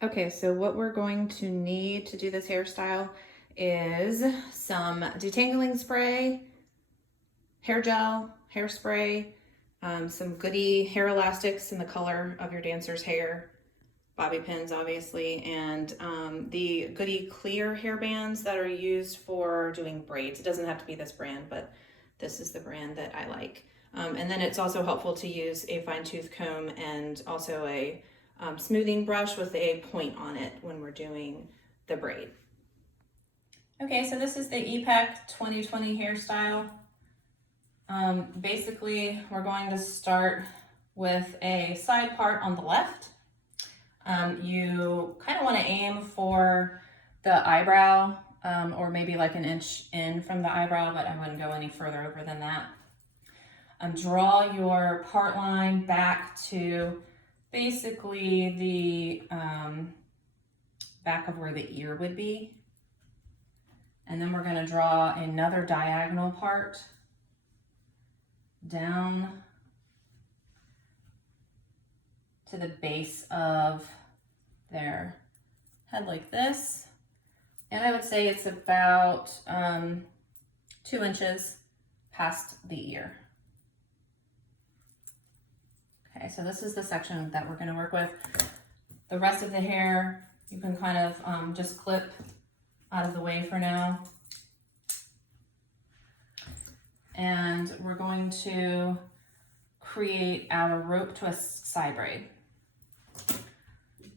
Okay, so what we're going to need to do this hairstyle is some detangling spray, hair gel, hairspray, some goody hair elastics in the color of your dancer's hair, bobby pins obviously, and the goody clear hair bands that are used for doing braids. It doesn't have to be this brand, but this is the brand that I like. And then it's also helpful to use a fine tooth comb and also a smoothing brush with a point on it when we're doing the braid. Okay, so this is the EPAC 2020 hairstyle. Basically, we're going to start with a side part on the left. You kind of want to aim for the eyebrow, or maybe like an inch in from the eyebrow, but I wouldn't go any further over than that. Draw your part line back to basically the back of where the ear would be. And then we're going to draw another diagonal part down to the base of their head like this. And I would say it's about 2 inches past the ear. Okay, so this is the section that we're going to work with. The rest of the hair, you can kind of just clip out of the way for now. And we're going to create our rope twist side braid.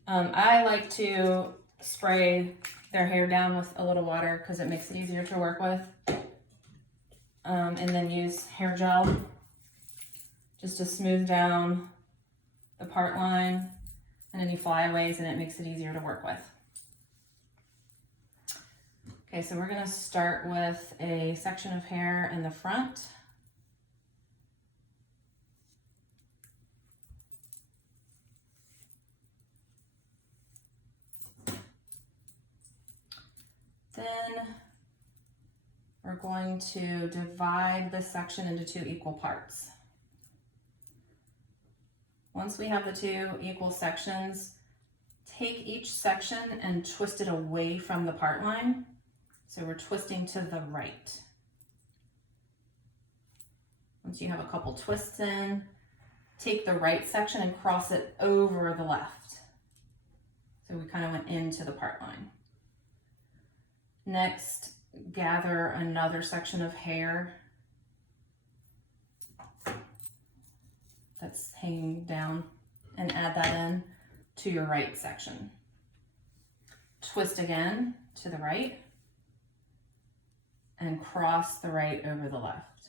I like to spray their hair down with a little water because it makes it easier to work with. And then use hair gel just to smooth down the part line and any flyaways, and it makes it easier to work with. Okay, so we're going to start with a section of hair in the front. Then we're going to divide this section into 2 equal parts. Once we have the 2 equal sections, take each section and twist it away from the part line. So we're twisting to the right. Once you have a couple twists in, take the right section and cross it over the left. So we kind of went into the part line. Next, gather another section of hair that's hanging down and add that in to your right section. Twist again to the right and cross the right over the left.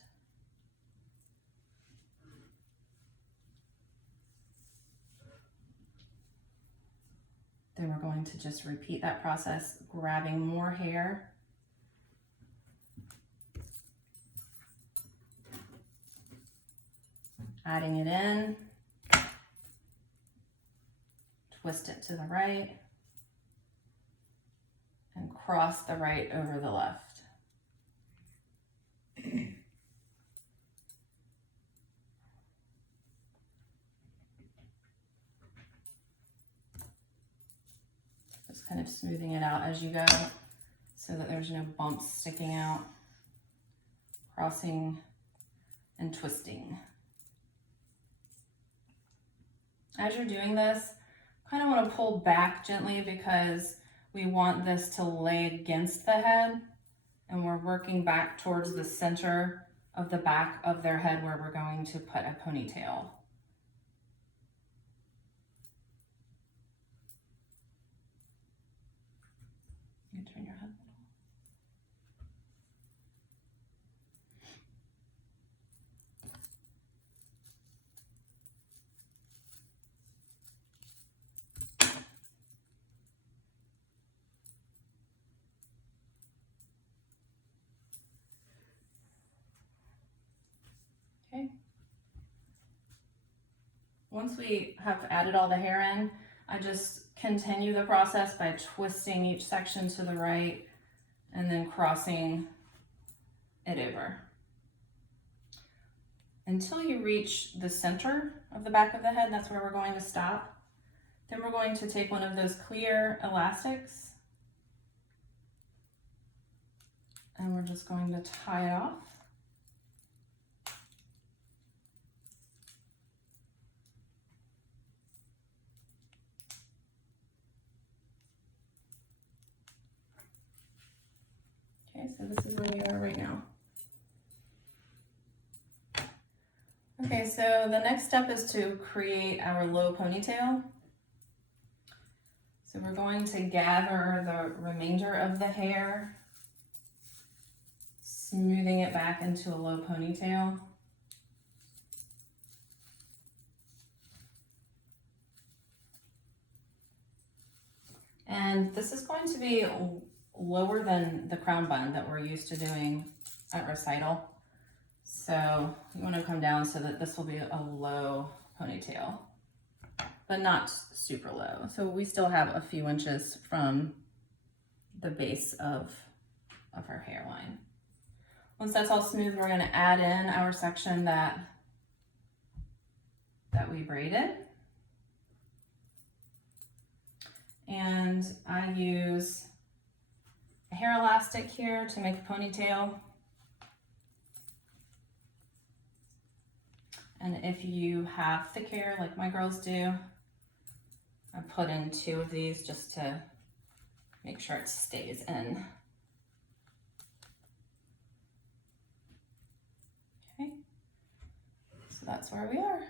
Then we're going to just repeat that process, grabbing more hair. Adding it in, twist it to the right, and cross the right over the left. Just kind of smoothing it out as you go so that there's no bumps sticking out. Crossing and twisting. As you're doing this, kind of want to pull back gently because we want this to lay against the head, and we're working back towards the center of the back of their head where we're going to put a ponytail. You can turn your head. Okay. Once we have added all the hair in, I just continue the process by twisting each section to the right and then crossing it over until you reach the center of the back of the head. That's where we're going to stop. Then we're going to take one of those clear elastics and we're just going to tie it off. Okay, so this is where we are right now. Okay, so the next step is to create our low ponytail. So we're going to gather the remainder of the hair, smoothing it back into a low ponytail. And this is going to be lower than the crown bun that we're used to doing at recital. So you want to come down so that this will be a low ponytail, but not super low. So we still have a few inches from the base of our hairline. Once that's all smooth, we're going to add in our section that we braided. And I use a hair elastic here to make a ponytail. And if you have thick hair like my girls do, I put in 2 of these just to make sure it stays in. Okay, so that's where we are.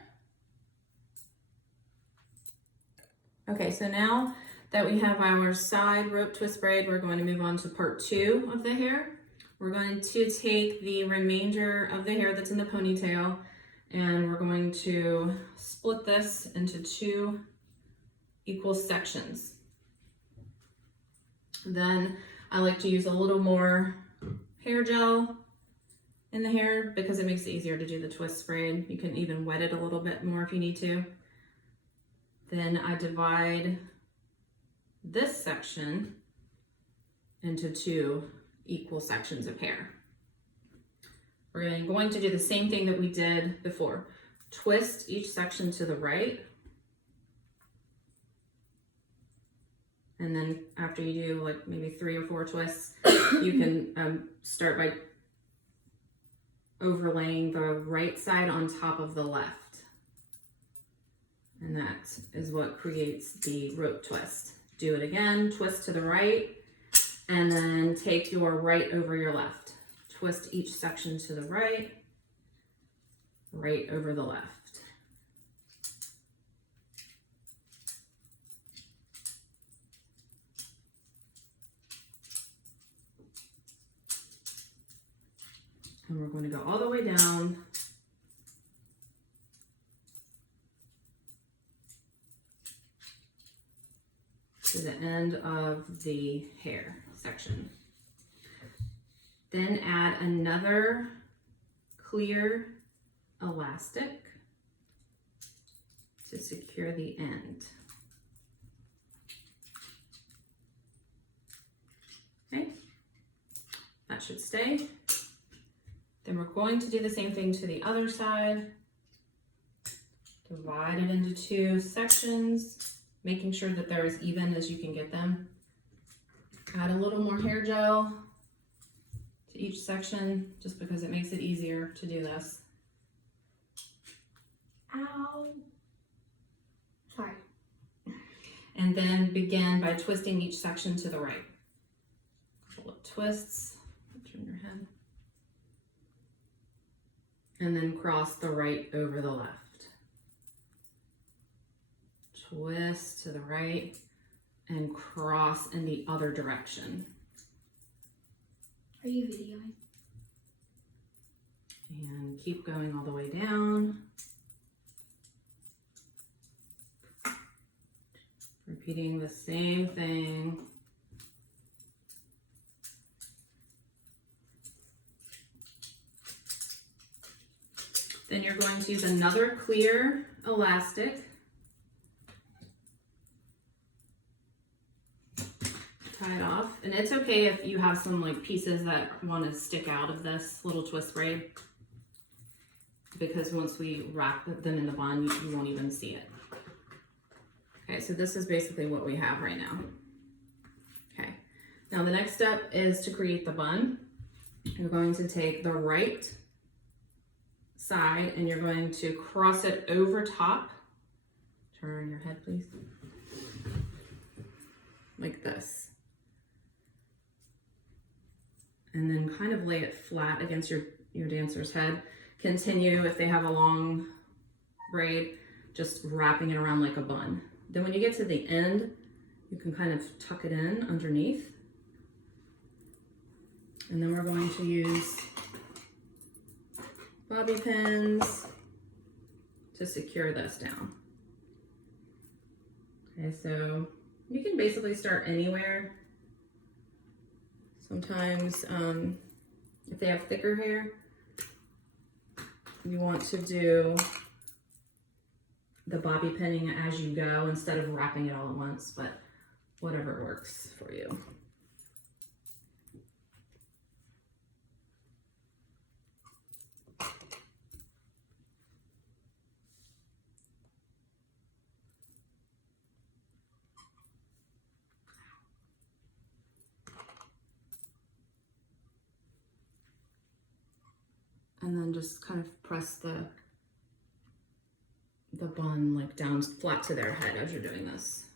Okay, so now that we have our side rope twist braid, we're going to move on to part 2 of the hair. We're going to take the remainder of the hair that's in the ponytail and we're going to split this into 2 equal sections. Then I like to use a little more hair gel in the hair because it makes it easier to do the twist braid. You can even wet it a little bit more if you need to. Then I divide this section into 2 equal sections of hair. We're going to do the same thing that we did before. Twist each section to the right. And then after you do like maybe 3 or 4 twists, you can start by overlaying the right side on top of the left. And that is what creates the rope twist. Do it again, twist to the right, and then take your right over your left. Twist each section to the right, right over the left. And we're going to go all the way down to the end of the hair section. Then add another clear elastic to secure the end. Okay, that should stay. Then we're going to do the same thing to the other side. Divide it into 2 sections, making sure that they're as even as you can get them. Add a little more hair gel to each section, just because it makes it easier to do this. Ow. Sorry. And then begin by twisting each section to the right. Couple of twists, turn your head. And then cross the right over the left. Twist to the right and cross in the other direction. Are you videoing? And keep going all the way down. Repeating the same thing. Then you're going to use another clear elastic. Tie it off. And it's okay if you have some like pieces that want to stick out of this little twist braid, because once we wrap them in the bun, you won't even see it. Okay, so this is basically what we have right now. Okay, now the next step is to create the bun. You're going to take the right side and you're going to cross it over top. Turn your head, please. Like this. And then kind of lay it flat against your dancer's head. Continue, if they have a long braid, just wrapping it around like a bun. Then when you get to the end, you can kind of tuck it in underneath. And then we're going to use bobby pins to secure this down. Okay, so you can basically start anywhere. Sometimes if they have thicker hair, you want to do the bobby pinning as you go instead of wrapping it all at once, but whatever works for you. And then just kind of press the bun like down flat to their head as you're doing this.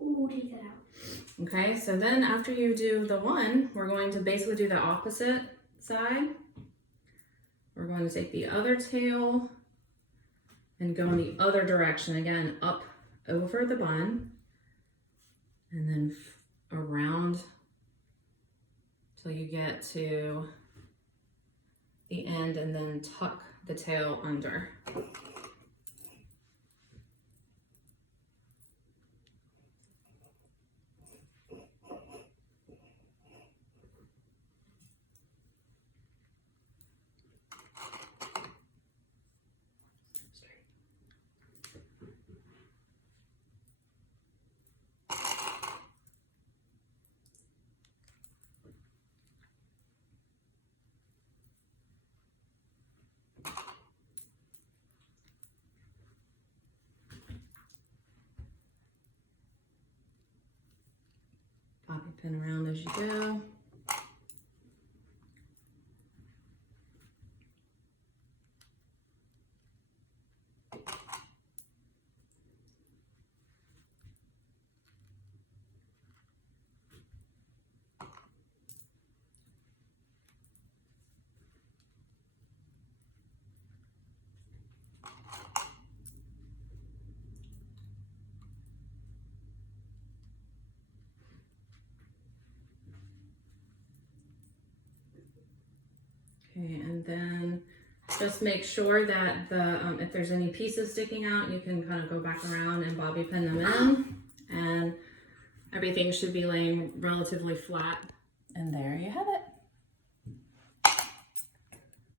Ooh, take that out. Okay, so then after you do the one, we're going to basically do the opposite side. We're going to take the other tail and go in the other direction, again, up over the bun, and then around till you get to the end, and then tuck the tail under. Bobby pin around as you go. Okay, and then just make sure that the if there's any pieces sticking out, you can kind of go back around and bobby pin them in, and everything should be laying relatively flat. And there you have it.